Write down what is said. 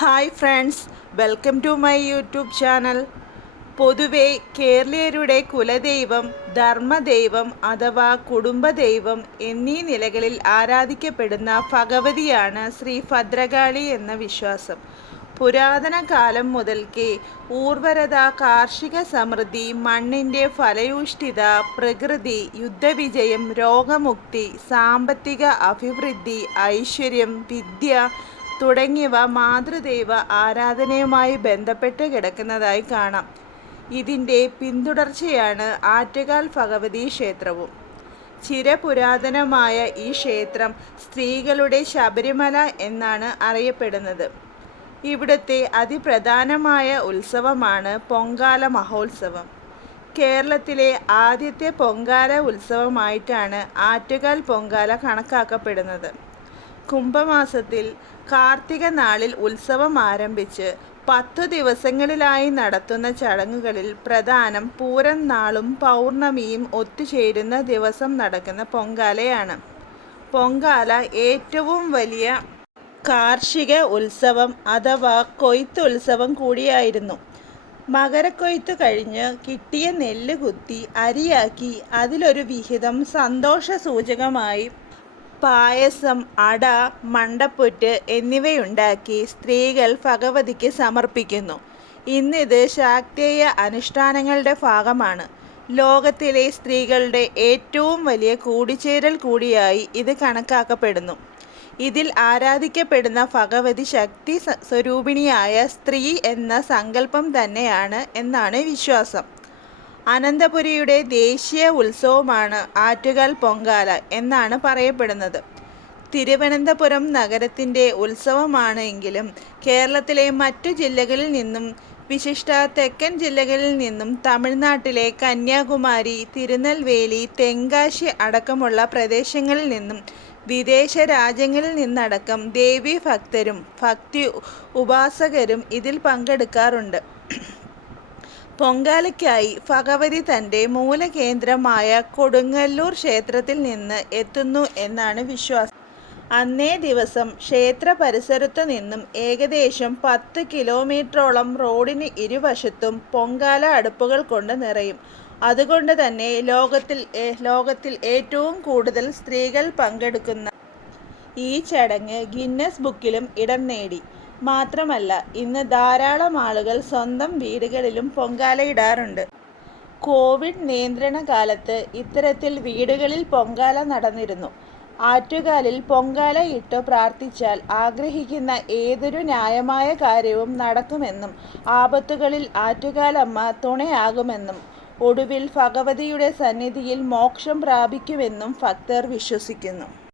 Hi friends welcome to my YouTube channel. പൊതുവെ കേരളീയരുടെ കുലദൈവം ധർമ്മദൈവം അഥവാ കുടുംബദൈവം എന്നീ നിലകളിൽ ആരാധിക്കപ്പെടുന്ന ഭഗവതിയാണ് ശ്രീ ഭദ്രകാളി എന്ന വിശ്വാസം. പുരാതന കാലം മുതൽക്കേ ഊർവരത കാർഷിക സമൃദ്ധി മണ്ണിന്റെ ഫലയൂഷ്ഠിത പ്രകൃതി യുദ്ധവിജയം രോഗമുക്തി സാമ്പത്തിക അഭിവൃദ്ധി ഐശ്വര്യം വിദ്യ തുടങ്ങിയവ മാതൃദൈവ ആരാധനയുമായി ബന്ധപ്പെട്ട് കിടക്കുന്നതായി കാണാം. ഇതിന്റെ പിന്തുടർച്ചയാണ് ആറ്റുകാൽ ഭഗവതി ക്ഷേത്രവും. ചിരപുരാതനമായ ഈ ക്ഷേത്രം സ്ത്രീകളുടെ ശബരിമല എന്നാണ് അറിയപ്പെടുന്നത്. ഇവിടുത്തെ അതിപ്രധാനമായ ഉത്സവമാണ് പൊങ്കാല മഹോത്സവം. കേരളത്തിലെ ആദ്യത്തെ പൊങ്കാല ഉത്സവമായിട്ടാണ് ആറ്റുകാൽ പൊങ്കാല കണക്കാക്കപ്പെടുന്നത്. കുംഭമാസത്തിൽ കാർത്തിക നാളിൽ ഉത്സവം ആരംഭിച്ച് പത്തു ദിവസങ്ങളിലായി നടത്തുന്ന ചടങ്ങുകളിൽ പ്രധാനം പൂരം നാളും പൗർണമിയും ഒത്തുചേരുന്ന ദിവസം നടക്കുന്ന പൊങ്കാലയാണ്. പൊങ്കാല ഏറ്റവും വലിയ കാർഷിക ഉത്സവം അഥവാ കൊയ്ത്ത് ഉത്സവം കൂടിയായിരുന്നു. മകരക്കൊയ്ത്ത് കഴിഞ്ഞ് കിട്ടിയ നെല്ല് കുത്തി അരിയാക്കി അതിലൊരു വിഹിതം സന്തോഷ സൂചകമായി പായസം അട മണ്ടപ്പുറ്റ് എന്നിവയുണ്ടാക്കി സ്ത്രീകൾ ഭഗവതിക്ക് സമർപ്പിക്കുന്നു. ഇന്നിത് ശാക്തേയ അനുഷ്ഠാനങ്ങളുടെ ഭാഗമാണ്. ലോകത്തിലെ സ്ത്രീകളുടെ ഏറ്റവും വലിയ കൂടിച്ചേരൽ കൂടിയായി ഇത് കണക്കാക്കപ്പെടുന്നു. ഇതിൽ ആരാധിക്കപ്പെടുന്ന ഭഗവതി ശക്തി സ്വരൂപിണിയായ സ്ത്രീ എന്ന സങ്കല്പം തന്നെയാണ് എന്നാണ് വിശ്വാസം. അനന്തപുരിയുടെ ദേശീയ ഉത്സവമാണ് ആറ്റുകാൽ പൊങ്കാല എന്നാണ് പറയപ്പെടുന്നത്. തിരുവനന്തപുരം നഗരത്തിന്റെ ഉത്സവമാണ് എങ്കിലും കേരളത്തിലെ മറ്റു ജില്ലകളിൽ നിന്നും വിശിഷ്ട തെക്കൻ ജില്ലകളിൽ നിന്നും തമിഴ്നാട്ടിലെ കന്യാകുമാരി തിരുനെൽവേലി തെങ്കാശി അടക്കമുള്ള പ്രദേശങ്ങളിൽ നിന്നും വിദേശ രാജ്യങ്ങളിൽ നിന്നടക്കം ദേവീ ഭക്തരും ഭക്തി ഉപാസകരും ഇതിൽ പങ്കെടുക്കാറുണ്ട്. പൊങ്കാലയ്ക്കായി ഭഗവതി തന്റെ മൂലകേന്ദ്രമായ കൊടുങ്ങല്ലൂർ ക്ഷേത്രത്തിൽ നിന്ന് എത്തുന്നു എന്നാണ് വിശ്വാസം. അന്നേ ദിവസം ക്ഷേത്ര പരിസരത്തു നിന്നും ഏകദേശം പത്ത് കിലോമീറ്ററോളം റോഡിന് ഇരുവശത്തും പൊങ്കാല അടുപ്പുകൾ കൊണ്ട് നിറയും. അതുകൊണ്ട് തന്നെ ലോകത്തിൽ ലോകത്തിൽ ഏറ്റവും കൂടുതൽ സ്ത്രീകൾ പങ്കെടുക്കുന്ന ഈ ചടങ്ങ് ഗിന്നസ് ബുക്കിലും ഇടം നേടി. മാത്രമല്ല ഇന്ന് ധാരാളം ആളുകൾ സ്വന്തം വീടുകളിലും പൊങ്കാലയിടാറുണ്ട് കോവിഡ് നിയന്ത്രണ കാലത്ത് ഇത്തരത്തിൽ വീടുകളിൽ പൊങ്കാല നടന്നിരുന്നു. ആറ്റുകാലിൽ പൊങ്കാല ഇട്ട് പ്രാർത്ഥിച്ചാൽ ആഗ്രഹിക്കുന്ന ഏതൊരു ന്യായമായ കാര്യവും നടക്കുമെന്നും ആപത്തുകളിൽ ആറ്റുകാലമ്മ തുണയാകുമെന്നും ഒടുവിൽ ഭഗവതിയുടെ സന്നിധിയിൽ മോക്ഷം പ്രാപിക്കുമെന്നും ഭക്തർ വിശ്വസിക്കുന്നു.